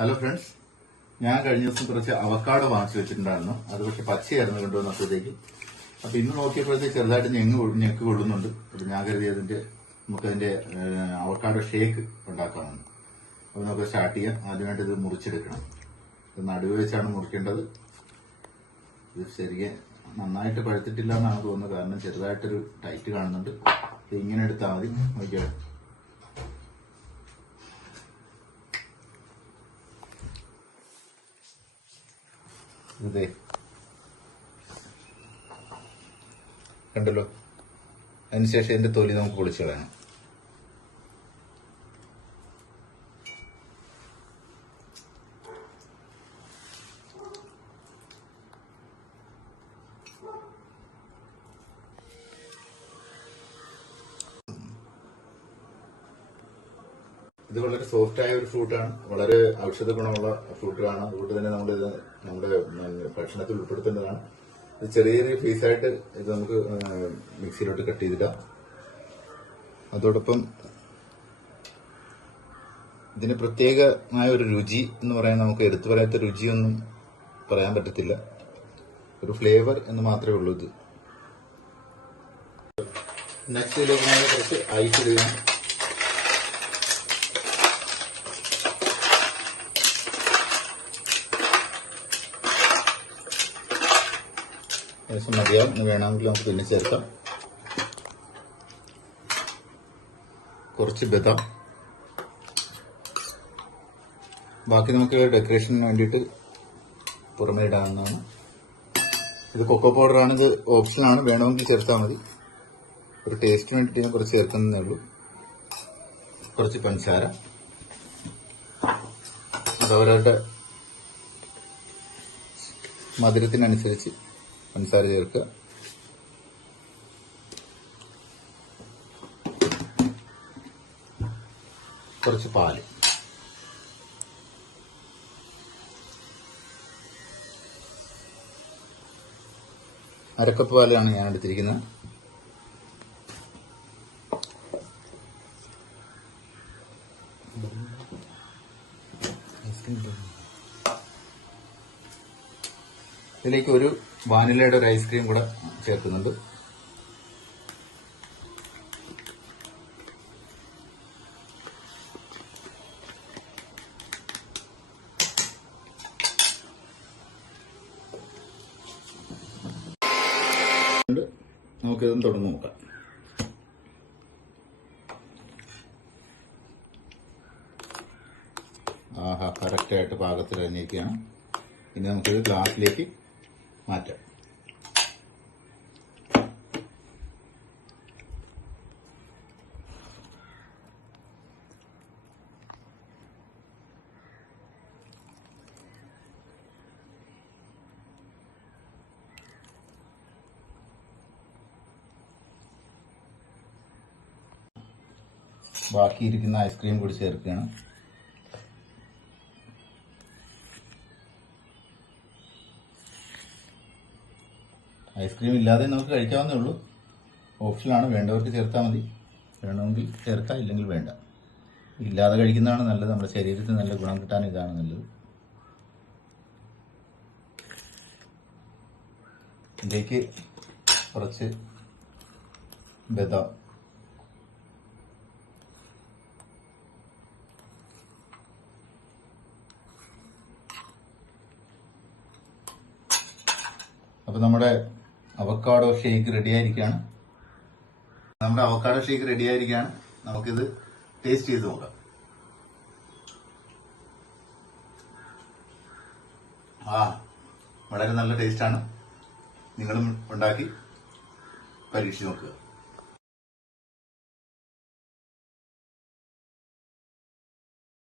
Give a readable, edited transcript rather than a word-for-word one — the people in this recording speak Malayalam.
ഹലോ ഫ്രണ്ട്സ്, ഞാൻ കഴിഞ്ഞ ദിവസം കുറച്ച് അവക്കാഡോ വാങ്ങിച്ചു വെച്ചിട്ടുണ്ടായിരുന്നു. അത് പക്ഷെ പച്ചയായിരുന്നു കൊണ്ടുവന്നപ്പോഴത്തേക്ക്. അപ്പൊ ഇന്ന് നോക്കിയപ്പോഴത്തേക്ക് ചെറുതായിട്ട് ഞെക്ക് കൊള്ളുന്നുണ്ട്. അപ്പൊ ഞാൻ കരുതിയതിന്റെ നമുക്കതിന്റെ അവക്കാഡോ ഷേക്ക് ഉണ്ടാക്കാമെന്ന്. അപ്പൊ നമുക്ക് സ്റ്റാർട്ട് ചെയ്യാം. ആദ്യമായിട്ട് ഇത് മുറിച്ചെടുക്കണം. ഇത് നടുവ് വെച്ചാണ് മുറിക്കേണ്ടത്. ഇത് ശരിയെ നന്നായിട്ട് പഴുത്തിട്ടില്ല എന്നാണ് തോന്നുന്നത്, കാരണം ചെറുതായിട്ടൊരു ടൈറ്റ് കാണുന്നുണ്ട്. ഇത് ഇങ്ങനെ എടുത്താൽ മതി. നോക്കിയാൽ ഇതേ കണ്ടല്ലോ. അതിനുശേഷം ഇതിന്റെ തൊലി നമുക്ക് പൊളിച്ചു കളയണം. ഇത് വളരെ സോഫ്റ്റ് ആയ ഒരു ഫ്രൂട്ടാണ്, വളരെ ഔഷധ ഗുണമുള്ള ഫ്രൂട്ടാണ്. അതുകൊണ്ട് തന്നെ നമ്മുടെ ഭക്ഷണത്തിൽ ഉൾപ്പെടുത്തേണ്ടതാണ്. ഇത് ചെറിയ ചെറിയ പീസായിട്ട് ഇത് നമുക്ക് മിക്സിയിലോട്ട് കട്ട് ചെയ്തിടാം. അതോടൊപ്പം ഇതിന് പ്രത്യേകമായ ഒരു രുചി എന്ന് പറയാൻ നമുക്ക് എടുത്തു പറയാത്ത രുചിയൊന്നും പറയാൻ പറ്റത്തില്ല. ഒരു ഫ്ലേവർ എന്ന് മാത്രമേ ഉള്ളൂ ഇത്. നെക്സ്റ്റ് ഇതിലേക്ക് കുറച്ച് ഐസ് ഇടുക. ഏകദേശം മതിയാവും. വേണമെങ്കിൽ നമുക്ക് പിന്നെ ചേർക്കാം. കുറച്ച് ബദാം, ബാക്കി നമുക്ക് ഡെക്കറേഷന് വേണ്ടിയിട്ട് പുറമേ ഇടാവുന്നതാണ്. ഇത് കൊക്കോ പൗഡറാണ്. ഇത് ഓപ്ഷനാണ്, വേണമെങ്കിൽ ചേർത്താൽ മതി. ഒരു ടേസ്റ്റിന് വേണ്ടിയിട്ട് ഞാൻ കുറച്ച് ചേർക്കുന്നതേ ഉള്ളൂ. കുറച്ച് പഞ്ചസാര, അതവരുടെ മധുരത്തിനനുസരിച്ച് പഞ്ചസാര ചേർക്കുക. കുറച്ച് പാല്, അരക്കപ്പ് പാലാണ് ഞാൻ എടുത്തിരിക്കുന്നത്. ഇതിലേക്ക് ഒരു വാനിലയുടെ ഒരു ഐസ്ക്രീം കൂടെ ചേർക്കുന്നുണ്ട്. നമുക്കിതും തുടർന്ന് നോക്കാം. ആഹാ, കറക്റ്റായിട്ട് പാകത്തിൽ കഴിഞ്ഞിരിക്കുകയാണ്. ഇനി നമുക്കിത് ഗ്ലാസ്സിലേക്ക് മാറ്റാം. ബാക്കിയിരിക്കുന്ന ഐസ്ക്രീം കൂടി ചേർക്കുകയാണ്. ഐസ്ക്രീം ഇല്ലാതെ നമുക്ക് കഴിക്കാവുന്നേ ഉള്ളൂ. ഓപ്ഷനാണ്, വേണ്ടവർക്ക് ചേർത്താൽ മതി. വേണമെങ്കിൽ ചേർക്കാം, ഇല്ലെങ്കിൽ വേണ്ട. ഇല്ലാതെ കഴിക്കുന്നതാണ് നല്ലത്. നമ്മുടെ ശരീരത്തിന് നല്ല ഗുണം കിട്ടാൻ ഇതാണ് നല്ലത്. ഇതിലേക്ക് കുറച്ച് ബദാം, അപ്പൊ നമ്മുടെ അവക്കാഡോ ഷേക്ക് റെഡിയായിരിക്കുകയാണ്. നമുക്കിത് ടേസ്റ്റ് ചെയ്ത് നോക്കാം. വളരെ നല്ല ടേസ്റ്റാണ്. നിങ്ങളും ഉണ്ടാക്കി പരീക്ഷിച്ച് നോക്കുക.